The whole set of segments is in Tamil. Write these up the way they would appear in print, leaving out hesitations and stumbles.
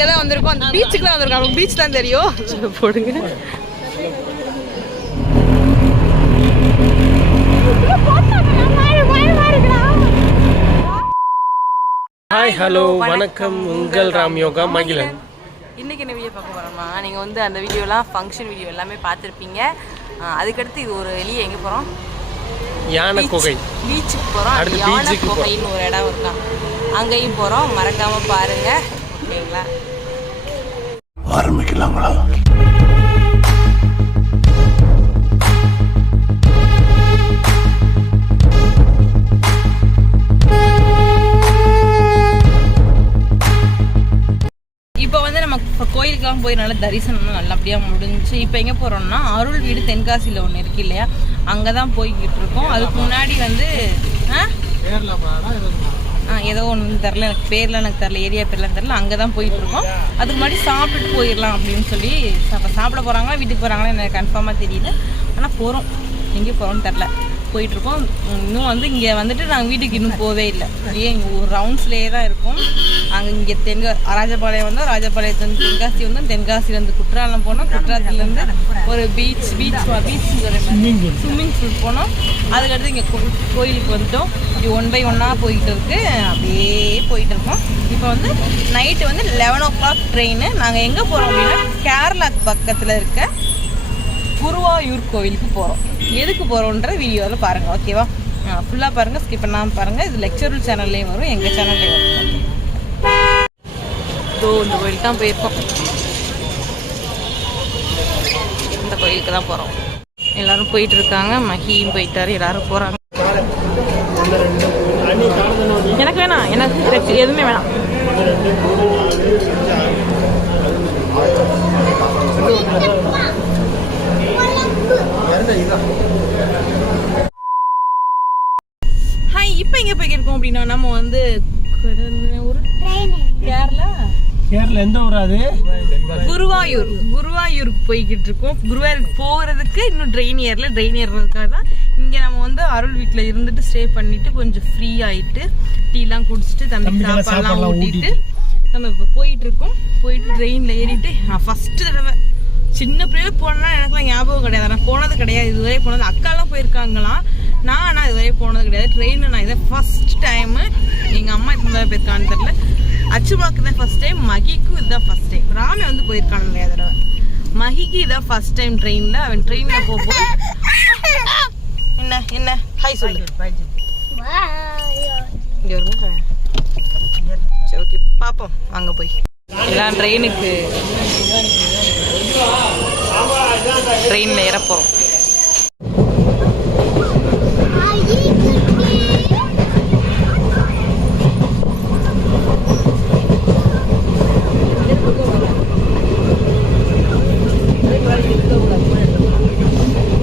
அங்கே தான் வந்திருக்கோம். அந்த பீச்சுக்கு தான் வந்திருக்கோம். பீச் தான் தெரியும். போடுங்க. ஹாய் ஹலோ வணக்கம். உங்கள் ராம் யோகா மகிழன். இன்றைக்கி என்ன வீடியோ பார்க்க போகிறோமா, நீங்கள் வந்து அந்த வீடியோலாம் ஃபங்க்ஷன் வீடியோ எல்லாமே பார்த்துருப்பீங்க. அதுக்கடுத்து இது ஒரு வெளியே எங்கே போகிறோம், யானை குகை பீச்சுக்கு போகிறோம். அடுத்து யானை குகைன்னு ஒரு இடம் இருக்கான், அங்கேயும் போகிறோம். மறக்காமல் பாருங்கள். ஓகேங்களா, ஆரம்பிக்கலாங்களா? இப்போ வந்து நம்ம கோயிலுக்கெல்லாம் போய் நல்லா தரிசனம் நல்லபடியாக முடிஞ்சு இப்போ எங்கே போகிறோம்னா அருள் வீடு தென்காசியில் ஒன்று இருக்கு இல்லையா, அங்கே தான் போய்கிட்டு இருக்கோம். அதுக்கு முன்னாடி வந்து ஏதோ ஒன்று தெரில, எனக்கு பேர்லாம் எனக்கு தெரில, ஏரியா பேர்லாம் தெரில. அங்கே தான் போயிட்டு இருக்கோம். அதுக்கு முன்னாடி சாப்பிட்டுட்டு போயிடலாம் அப்படின்னு சொல்லி சாப்பிட போகிறாங்களா வீட்டுக்கு போகிறாங்களா எனக்கு கன்ஃபார்மாக தெரியல. ஆனால் போகிறோம், எங்கே போகிறோம்னு தெரில, போயிட்டுருக்கோம். இன்னும் வந்து இங்கே வந்துட்டு நாங்கள் வீட்டுக்கு இன்னும் போவே இல்லை. அப்படியே இங்கே ஒரு ரவுண்ட்ஸ்லேயே தான் இருக்கும். அங்கே இங்கே ராஜபாளையம் வந்தோம், ராஜபாளையத்துலேருந்து தென்காசி வந்தோம், தென்காசிலேருந்து குற்றாலம் போனோம், குற்றாலத்துலேருந்து ஒரு ஸ்விம்மிங் பூல் போனோம். அதுக்கடுத்து இங்கே கோயிலுக்கு வந்துட்டோம். இப்படி 1 by 1 போய்கிட்டு இருக்கு. அப்படியே போயிட்டு இருக்கோம். இப்போ வந்து நைட்டு வந்து 11 o'clock ட்ரெயின். நாங்கள் எங்கே போகிறோம் அப்படின்னா கேரளாக்கு பக்கத்தில் இருக்க குருவாயூர் கோவிலுக்கு போகிறோம். எதுக்கு போகிறோன்ற வீடியோவில் பாருங்கள். ஓகேவா, ஃபுல்லாக பாருங்கள், ஸ்கிப் பண்ணாமல் பாருங்கள். இது லெக்சரல் சேனல்லையும் வரும், எங்கள் சேனல்லையும் வரும். இந்த கோயிலுக்கு தான் போயிருக்கோம். இந்த கோயிலுக்கு தான் போகிறோம். எல்லோரும் போயிட்டு இருக்காங்க. மகியும் போயிட்டாரு, எல்லோரும் போகிறாங்க. எனக்கு வேணாம், எனக்கு எதுவுமே வேணாம். ஹாய், இப்போ எங்கே போய்க்கிருக்கோம் அப்படின்னா நம்ம வந்து கேரளா எந்த ஊர் அது? குருவாயூருக்கு போய்கிட்டு இருக்கோம். குருவாயூருக்கு போகிறதுக்கு இன்னும் ட்ரெயின் ஏறதுக்காக தான் இங்கே நம்ம வந்து அருள் வீட்டில் இருந்துட்டு ஸ்டே பண்ணிட்டு கொஞ்சம் ஃப்ரீ ஆகிட்டு டீலாம் குடிச்சிட்டு தம்பி சாப்பாடுலாம் ஊட்டிட்டு நம்ம இப்போ போயிட்டு இருக்கோம். போயிட்டு ட்ரெயினில் ஏறிட்டு ஃபஸ்ட்டு தடவை சின்ன பிள்ளைல போனேன்னா எனக்குலாம் ஞாபகம் கிடையாது. நான் போனது கிடையாது இதுவரை. போனது அக்காலாம் போயிருக்காங்களாம், ஆனால் இதுவரை போனது கிடையாது. ட்ரெயினில் நான் இதை ஃபஸ்ட் டைமு. எங்கள் அம்மா எத்தனை தடவை போயிருக்கான்னு தெரில. அச்சுமாக்கு தான் ஃபஸ்ட் டைம், மகிக்கும் இதுதான் ஃபஸ்ட் டைம். ராமே வந்து போயிருக்கான் இல்லையா தடவை. மகிக்கு இதான் ஃபஸ்ட் டைம் ட்ரெயினில். அவன் ட்ரெயினில் போகும்போது என்ன ஹாய் சொல்லு. இங்கே வருங்க. சரி, ஓகே, பார்ப்போம் வாங்க போய். எல்லாம் ட்ரெயினில் ஏற போகிறோம்.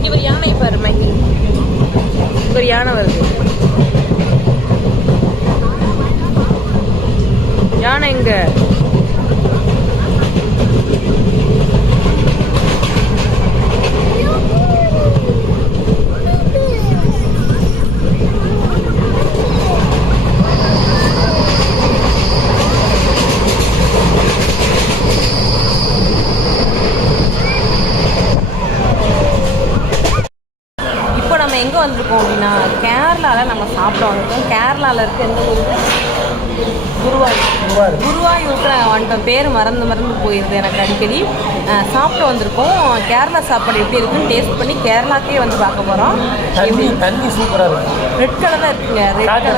இவர் யானை பாரு, மைக்கு இவர் யானை வருது. யானை எங்க? எங்கே வந்திருக்கோம் அப்படின்னா கேரளாவில் நம்ம சாப்பிட வந்திருக்கோம். கேரளாவில் இருக்க எந்த ஊர்? குருவாயூருக்கு வந்துட்டோம். பேர் மறந்து போயிடுது எனக்கு அடிக்கடி. சாப்பிட வந்திருக்கோம். கேரளா சாப்பாடு எப்படி இருக்குன்னு டேஸ்ட் பண்ணி கேரளாக்கே வந்து பார்க்க போகிறோம். தண்ணி சூப்பராக இருக்கும். ரெட் கலர் தான் இருக்குங்க.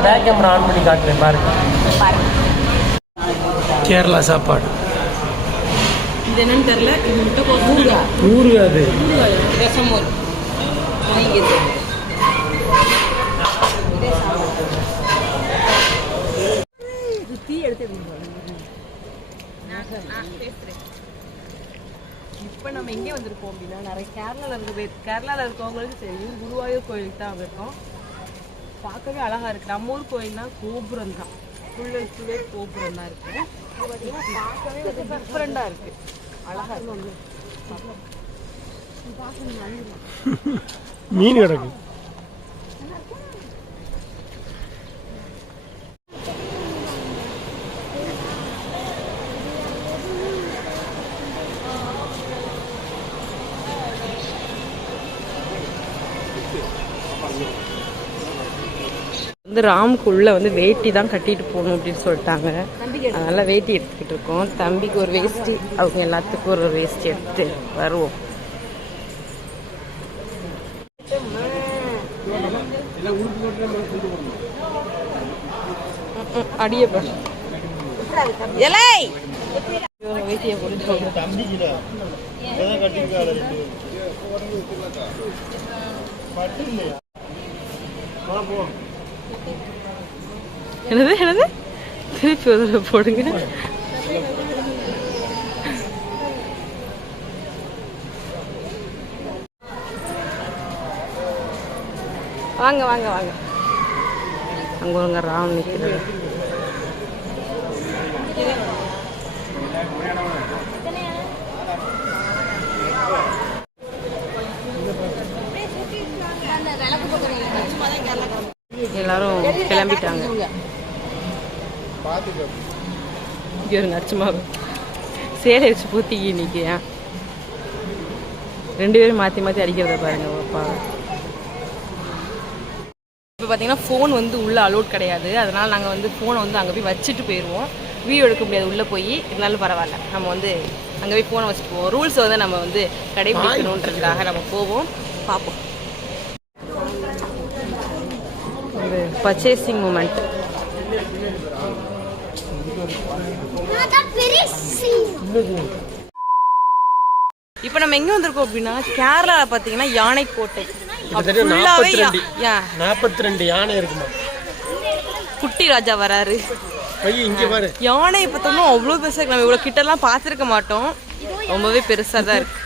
பேக் கேமரா ஆன் பண்ணி காட்டுறேன் பாருங்க. கேரளா சாப்பாடு இது என்னன்னு தெரியல. இது முட்டைக்கோஸ் ஊறுகாது, ரசமோல், இப்போ நம்ம எங்கே வந்திருக்கோம் அப்படின்னா நிறைய கேரளாவில் இருக்கவங்களுக்கு தெரியும், குருவாயூர் கோயிலுக்கு தான் வந்திருக்கோம். பார்க்கவே அழகாக இருக்குது. நம்ம ஊர் கோயில்னா கோபுரம் தான், ஃபுல்லே கோபுரம் தான் இருக்குது. இது பார்த்தீங்கன்னா பார்க்கவே வந்து டிஃப்ரெண்டாக இருக்குது, அழகாக இருக்கு. மீன் கிடக்கு. வந்து ராமுக்குள்ள வந்து வேட்டி தான் கட்டிட்டு போகணும் அப்படின்னு சொல்லிட்டாங்க. அதனால வேட்டி எடுத்துக்கிட்டு இருக்கோம். தம்பிக்கு ஒரு வேஷ்டி, அவங்க எல்லாத்துக்கும் ஒரு வேஷ்டி எடுத்துட்டு வருவோம். அடியப்பா வேட்டியை போட்டு என்னது என்னது திருப்பி ஒரு போடுங்க. வாங்க வாங்க வாங்க. அங்க ஒருங்க ராம் நிக்கிறது. எல்லாரும் கிளம்பிட்டாங்க. அச்சுமா சேலை வச்சு பூத்திக்கி இன்னைக்கு 2 பேரும் மாற்றி மாற்றி அடிக்கிறத பாருங்க பாப்பா. இப்போ பார்த்தீங்கன்னா ஃபோன் வந்து உள்ளே அலோட் கிடையாது. அதனால் நாங்கள் வந்து ஃபோனை வந்து அங்கே போய் வச்சுட்டு போயிடுவோம். வீடியோ எடுக்க முடியாது உள்ளே போய். இருந்தாலும் பரவாயில்ல, நம்ம வந்து அங்கே போய் ஃபோனை வச்சுட்டு போவோம். ரூல்ஸை வந்து நம்ம வந்து கடைபிடிக்கணுன்றதுக்காக நம்ம போவோம். பார்ப்போம். ஒரு பர்ச்சேசிங் மூமெண்ட். இப்போ நம்ம எங்கே வந்திருக்கோம் அப்படின்னா, கேரளாவில் பார்த்தீங்கன்னா யானைக்கோட்டை. 42 யானை இருக்குமா. குட்டி ராஜா வராரு. யானையை பார்த்தோம்னா அவ்வளோ பெருசாக இருக்கு. நம்ம இவ்வளோ கிட்டலாம் பார்த்துருக்க மாட்டோம். ரொம்பவே பெருசாக தான் இருக்கு.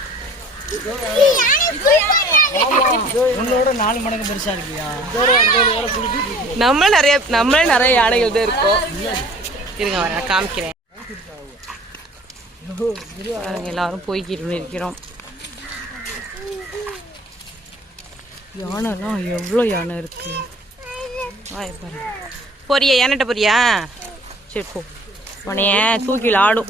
நம்மளே நிறைய யானைகள் தான் இருக்கோம். இருங்க வர நான் காமிக்கிறேன். எல்லாரும் போய்கிட்டு இருக்கிறோம். யானைலாம் எவ்வளோ யானை இருக்கு பாருங்க. போறியா யானைட்ட போறியா? சரி போ. உனைய தூக்கில் ஆடும்.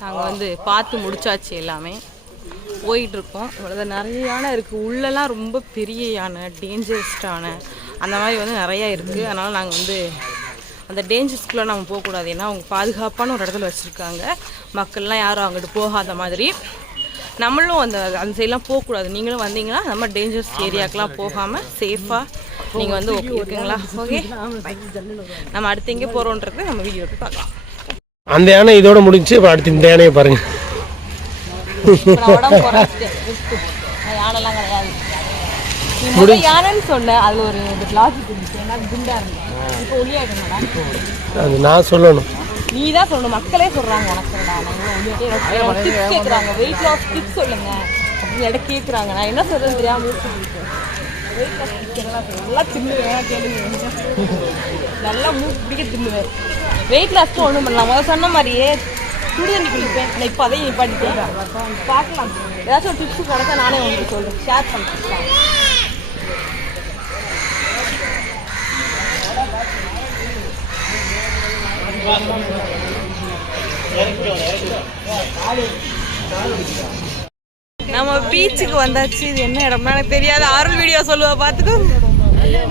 நாங்கள் வந்து பார்த்து முடிச்சாச்சு. எல்லாமே போயிட்டு இருக்கோம். இவ்வளோ நிறைய யானை இருக்குது. உள்ளெல்லாம் ரொம்ப பெரிய யானை, டேஞ்சரஸ்டான அந்த மாதிரி வந்து நிறையா இருக்குது. அதனால் நாங்கள் வந்து அந்த டேஞ்சர்ஸ்குள்ளே நம்ம போகக்கூடாது. ஏன்னா அவங்க பாதுகாப்பான ஒரு இடத்துல வச்சுருக்காங்க. மக்கள்லாம் யாரும் அங்கிட்டு போகாத மாதிரி. நம்மளும் அந்த சைட்லாம் போகக்கூடாது. நீங்களும் வந்தீங்கன்னா நம்ம டேஞ்சரஸ் ஏரியாக்கெலாம் போகாமல் சேஃபாக நீங்கள் வந்து ஓகே இருக்குங்களா? ஓகே, நம்ம அடுத்து எங்கே போகிறோன்றது நம்ம வீடியோ போய் பார்க்கலாம். அந்த யானை இதோட முடிஞ்சு. இப்போ அடுத்து இந்த யானையை பாருங்க. யானைலாம் கிடையாது. யானைன்னு சொன்னேன். அதில் ஒரு லாஜிக் இருந்துச்சு. ஏன்னா குண்டா இருந்தேன். இப்போ ஒளியாயிடும். அது நான் சொல்லணும், நீ தான் சொல்லணும். மக்களே சொல்றாங்க உனக்கு கேட்குறாங்க. வெயிட் லாஸ் டிப்ஸ் சொல்லுங்க அப்படின்னு கேட்குறாங்க. நான் என்ன சொல்றது தெரியாம நல்லா தின்னுவேன். கேளுங்க, நல்லா மூக்கு பிடிக்க தின்னுவேன். வெயிட் லாஸ்க்கு ஒன்றும் பண்ணலாம். முதல்ல சொன்ன மாதிரியே சுடு தண்ணி குளிப்பேன். நான் இப்போ அதையும் நிப்பாட்டிட்டேன். பார்க்கலாம், ஏதாச்சும் ஒரு டிப்ஸ் கிடைச்சா நானே உங்களுக்கு சொல்கிறேன், ஷேர் பண்ணிக்கலாம். நம்ம பீச்சுக்கு வந்தாச்சு. இது என்ன இடம்னா எனக்கு தெரியாது. அருள் வீடியோ சொல்லுவா பார்த்துக்கோ.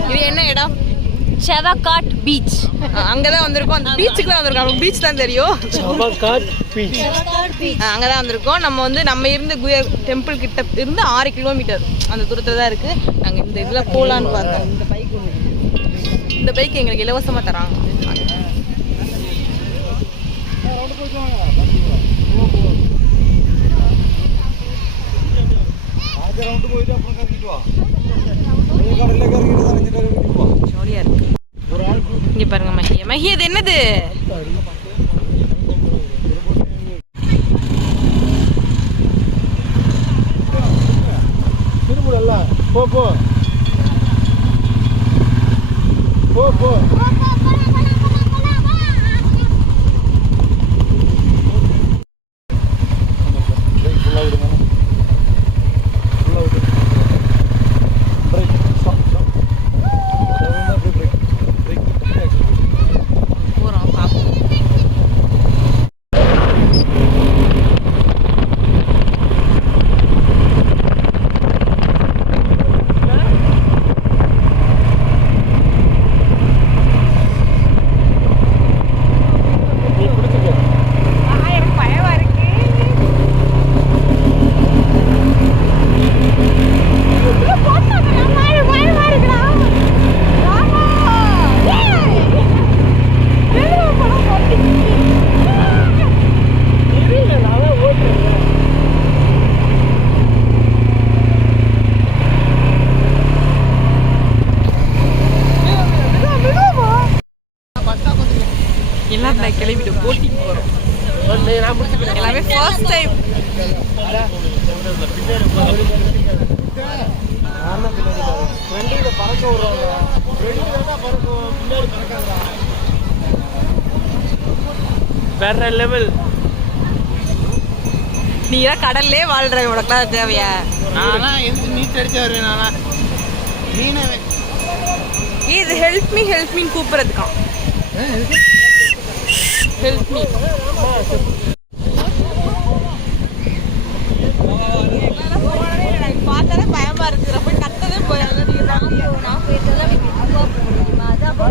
இது என்ன இடம்? செவகாட் பீச். அங்கதான் வந்திருக்கோம். அந்த பீச்சுக்கு தான் வந்திருக்கோம். நமக்கு பீச் தான் தெரியும். அங்கதான் வந்திருக்கோம். நம்ம வந்து நம்ம இருந்து குயர் டெம்பிள் கிட்ட இருந்து 6 கிலோமீட்டர் அந்த தூரத்துல தான் இருக்கு. நாங்க இந்த இதுல போலான்னு பார்த்தோம். இந்த பைக் எங்களுக்கு இலவசமா தராங்க. ஜாலியா இருக்கு. இங்க பாருங்க மஹி. மஹி அது என்னது? திருமுடல்ல போ போ போ போ. வேற லெவல். நீ தான் கடல்லே வாழ்ற, உனக்குலாம் தேவையா? நான்லாம் எந்த நீட் அடிச்சு வருவேன். நானா மீனவே இது ஹெல்ப் மீன்னு கூப்பிட்றதுக்கான். Help me. பார்த்தாலே பயமா இருக்கு. போய் கத்ததே போயாங்க.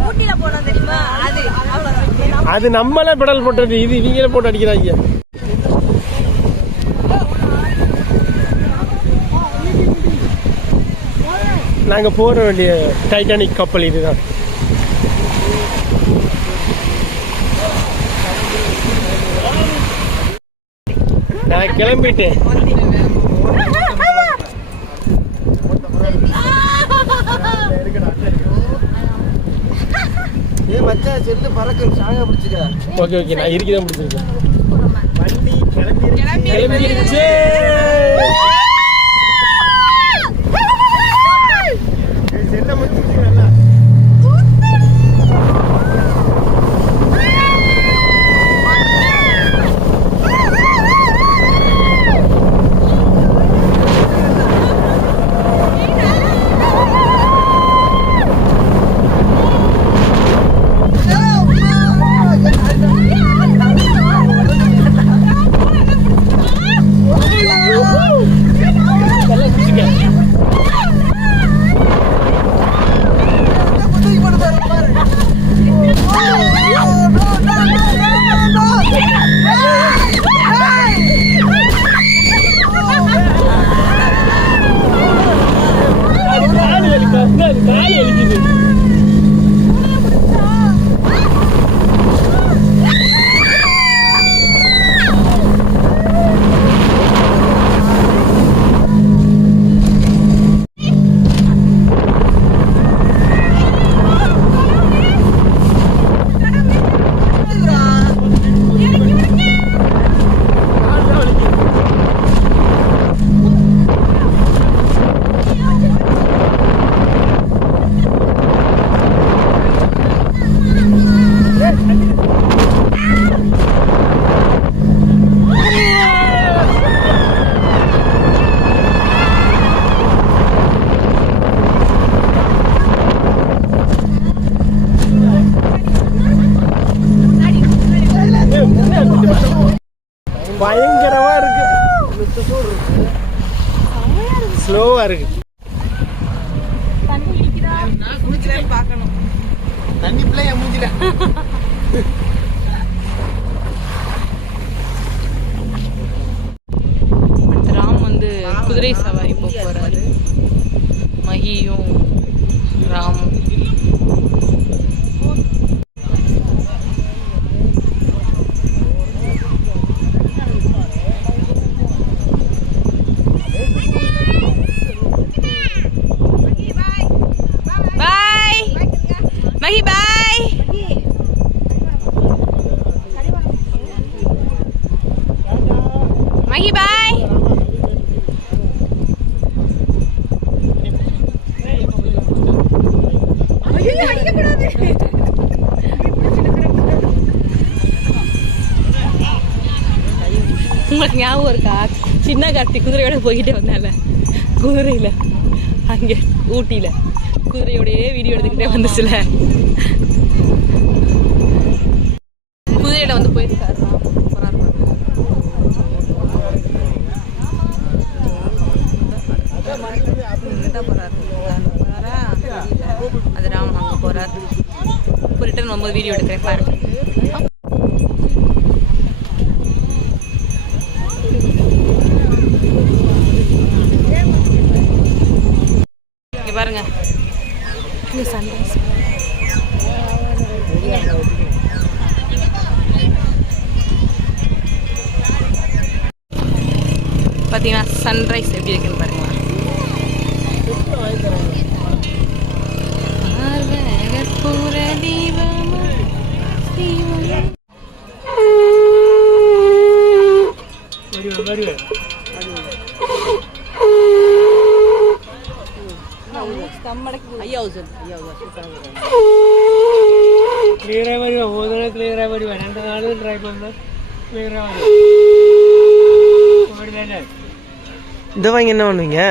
ஊட்டியில போனோம் தெரியுமா? அது நம்மளே பெடல் போட்டது, இது இவங்களே போட்டு அடிக்கிறாங்க. நாங்க போற வேண்டிய டைட்டானிக் கப்பல் இதுதான். நான் கிளம்பிட்டேன். ஓகே ஓகே, நான் இருக்குதான் பிடிச்சிருக்கேன். வண்டி கிளம்பிருச்சு. பயங்கரமா இருக்கு. ஸ்லோவா இருக்கு. நான் குளிக்கிறேன்னு பார்க்கணும். தண்ணி பிள்ளைய மூஞ்சில. ராம் வந்து குதிரை சவாரி போறாரு. மகியும் ராமும். மகி பாய். மகி பாய். உங்களுக்கு ஞாபகம் இருக்கா? சின்ன கார்த்தி குதிரையோட போய்கிட்டே வந்தால, குதிரையில அங்க ஊட்டியில குதிரையோடய வீடியோ எடுத்துக்கிட்டே வந்துச்சுல. குதிரையில வந்து போயிருக்காரு. அது ராம் அங்க போறாரு. ரிட்டர்ன் வரும்போது வீடியோ எடுக்கிறேன் பாருங்க. பாருங்க சன்ரைஸ். பார்த்தீங்கன்னா சன்ரைஸ் எப்படி இருக்குன்னு பாருங்க. கிளியராக வருவேன் ஒரு நாள் கிளியராக வருவேன் 2 நாளும் ட்ரை பண்ணேன் கிளியராக வருவேன். இந்த வாங்கி என்ன பண்ணுவீங்க?